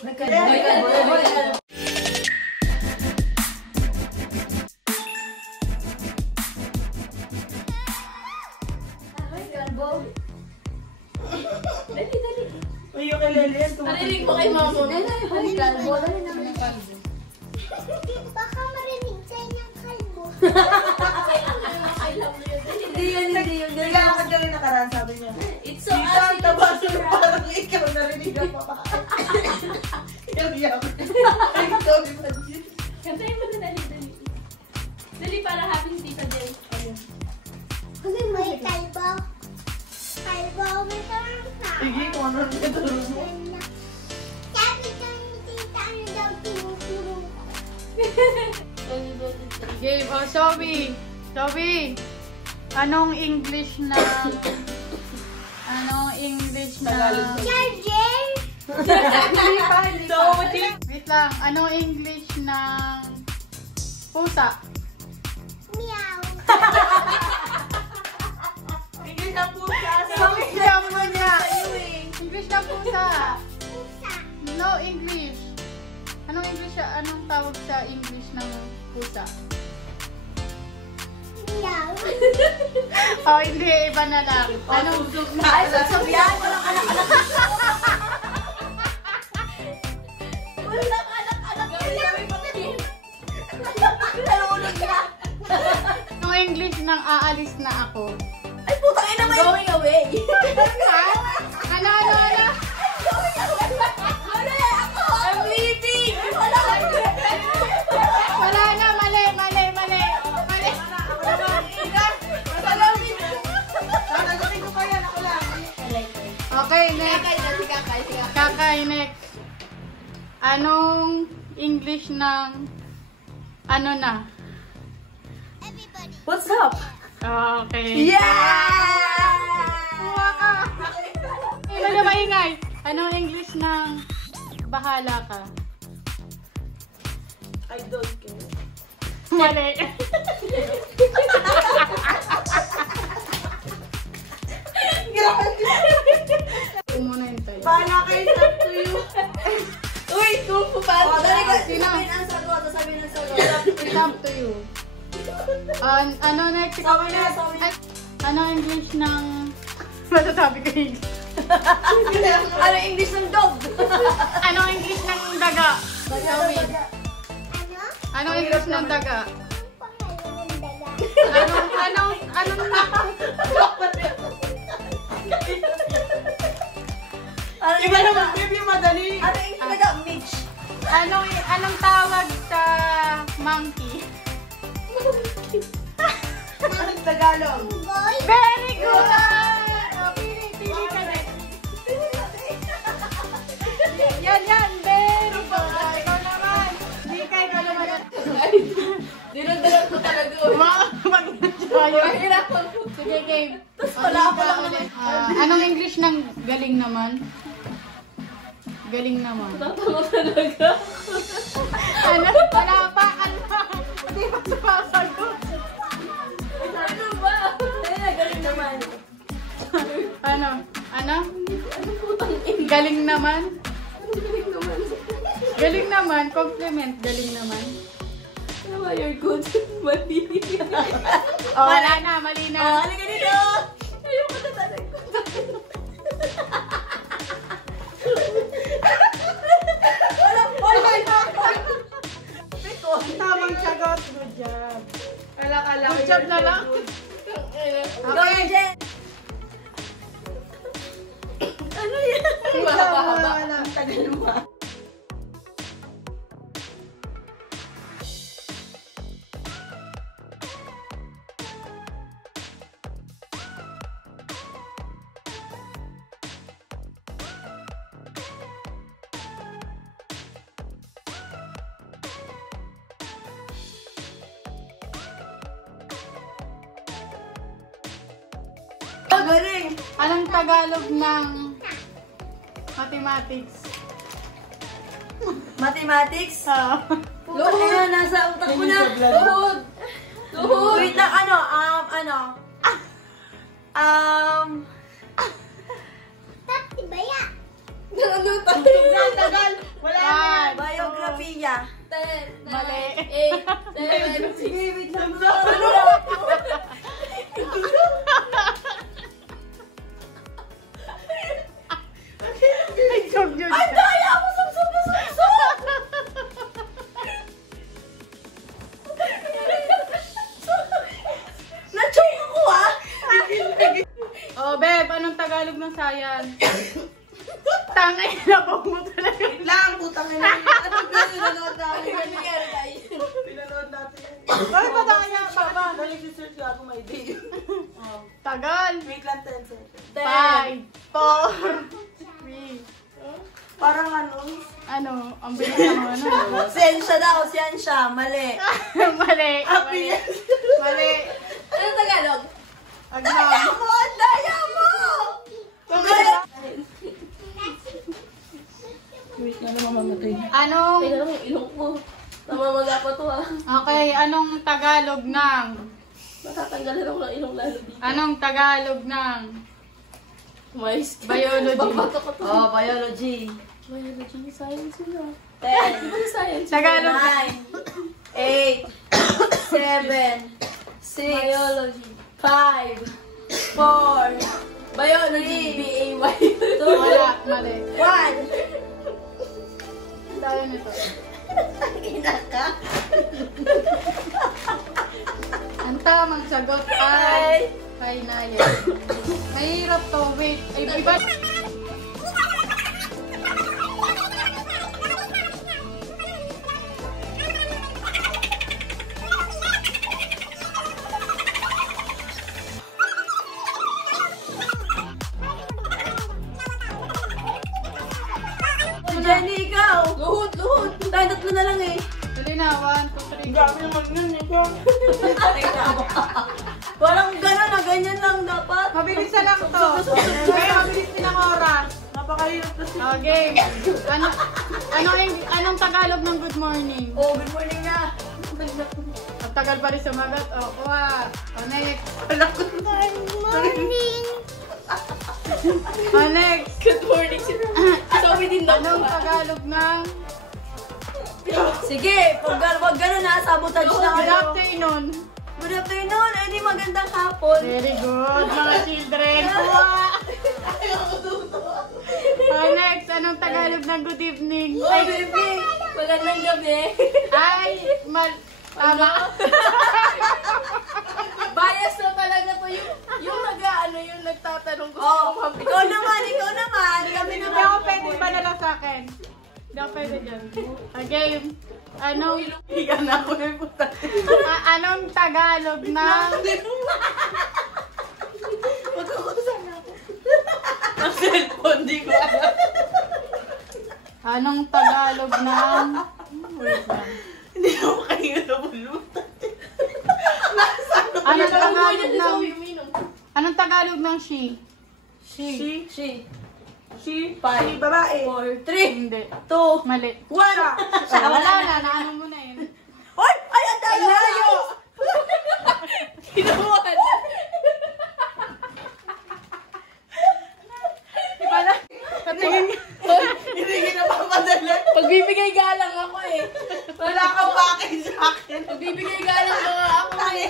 Dali. Uy, yung kay Lelian. Narinig ko kay mama. Dali, kalbo. Dali naman. Baka marinig sa inyong kalbo. Hindi yun. Kaya ako dyan nakaraan, sabi niya. It's so Tita, ang taba sa'yo parang ikaw narinig ang pa. Yab. Ay, sorry pa dyan. Kantayin mo na dali. Dali para happy si Tita Jen. May kalbo. Kalbo, may taranta. Sige, kung ano ang natulog mo. Sabi ko ni tita, ano daw tinuturo ko? Game. Oh, Sophie. Anong English na... Charger! Wait lang. Anong English ng pusa? Meow. English na po siya. Sabi mo niya. English ng pusa. Pusa. No English. Anong tawag sa English ng pusa? Meow. Oh, hindi. Iba na lang. Anong... Ay, sasabihan. Walang anak-anak. Anong English ng aalis na ako? Ay, putang ina mo. Going away. Ano? I'm leaving. Wala na. Mali. Sasabihin ko pa yan. Ako lang. Okay, next. Kakay, next. Anong English ng ano na? What's up? Okay. Yeah! Ano maingay? Anong English ng bahala ka? I don't care. Mali. Muna yung tayo. Bahala kayo sa tuyo. Uy, tupo pa. Dali ka. Sino? Sabihin ang sagot. It's up to you. Ano next? Sabi na. Ano English ng... Masasabi ko English. Ano English ng dog? Ano English ng daga? Sorry. Ano? Anong English ng daga? Pangalan ng daga. Anong Iba naman. Baby, madali. Ano English ng dog? Mitch. Anong tawag sa monkey? Anong Tagalog? Boy? Very good! Oh, pili ka na. Yan, very good. Ikaw naman. Ikaw naman. Dinadalan ko talaga. Mahirapan po. Sige, game. Tapos wala ako lang ulit. Anong English ng galing naman? Galing naman. Tatawa talaga. Ano? Wala pa. Hindi pa sumasagot. Ano ba? Ay, galing naman. Ano? Ano putang ina? Galing naman? Galing naman. Galing naman. Compliment. Galing naman. Ano ba? You're good. Mali. Oh, wala na. Mali na. Oh, halika dito. Ayoko na talaga. Tamang sagot. Good job. Good job na lang. Okay, Jen. Ano yan? Mahaba-haba. Ang tagal mo. Galing. Anong Tagalog ng mathematics? Mathematics? Luhod. Kaya nasa utak mo na. Luhod. Luhod. Wait lang, Tati baya. Ano tayo? Tagal. Wala Daya. 10, 9, Mali. 8, 7, 6. Sige, wait lang. Ay, joke yun. Ay, Daya! Busog! Na-choke ako, ah! Oh, Beb, anong Tagalog ng science? Tangay na po mo talaga. Wait lang, putang ina. Ano ba pinanood natin? Ano nangyari tayo? Pinanood natin. Ay, ba Daya? Baba. Dali, search ako, may day. Tagal. Wait lang, 10 seconds. 5, 4, 3. Parang ano? Ano? Ang bilis ng ano? Siyensya daw, siyensya. Mali. Mali. Happy. Mali. Ano Tagalog? Daya Agham. mo! Daya mo! Wait na naman mamatay. Anong, Teka lang yung ilong ko. Namamaga pa to ah. okay, anong Tagalog ng, Matatanggalin ako ng ilong lalo dito. anong Tagalog ng Mais. biology? Babato ko to. Oh, biology. Biology, science yun ah. 10, Ano science? Tagalog. 9, 8, 7, 6, Biology. 5, 4, Biology. B-A-Y. Wala. Mali. 1. Tayo nito. Ina ka. Ang tamang sagot ay kay Naya. Mahirap to. Wait. Ay, iba. Jenny, ikaw. Luhod, luhod. Tayo tatlo na lang eh. Tuloy na. 1, 2, 3. naman nun ikaw. Walang gano'n na ganyan lang dapat. Mabilis na lang to. Okay, mabilis din ang oras. Napakahirap kasi. Okay. Anong Tagalog ng good morning? Oh, good morning na. Ang tagal pa rin sumagot. O, kuha. O, next. Wala ko. Good morning. O, next. Good morning. So, we did not Anong Tagalog ng Sige, wag gano'n na. Sabotage na good kayo. afternoon? Good afternoon. Ay, di magandang hapon. Very good, mga children. Kuha. O, next. Anong Tagalog ng good evening? Oh, baby. Magandang gabi. Ay, tama. Bias na talaga to yung yung nagtatanong ko. Oh, ikaw naman. Kami Hindi naman. ako pwede ba na lang sa akin? Hindi ako pwede dyan. Okay, anong Higa na ako ng puta. anong Tagalog ng Magkakasan ako. Ang cellphone, di ko alam. anong Tagalog ng wait lang. Hindi ako kayo nabulutan. Anong Tagalog Ano ng uminom? anong Tagalog ng she? She. She, 5, babae. 4, 3, Hindi. 2, 1. Mali. Wala Wala na, naano mo na yun. Hoy! Ay, ang layo! Kinuha. Wala. Patingin Hindi kita mamadali. Pagbibigay galang ako eh. Wala kang bakit sa akin. Pagbibigay galang mga ako eh.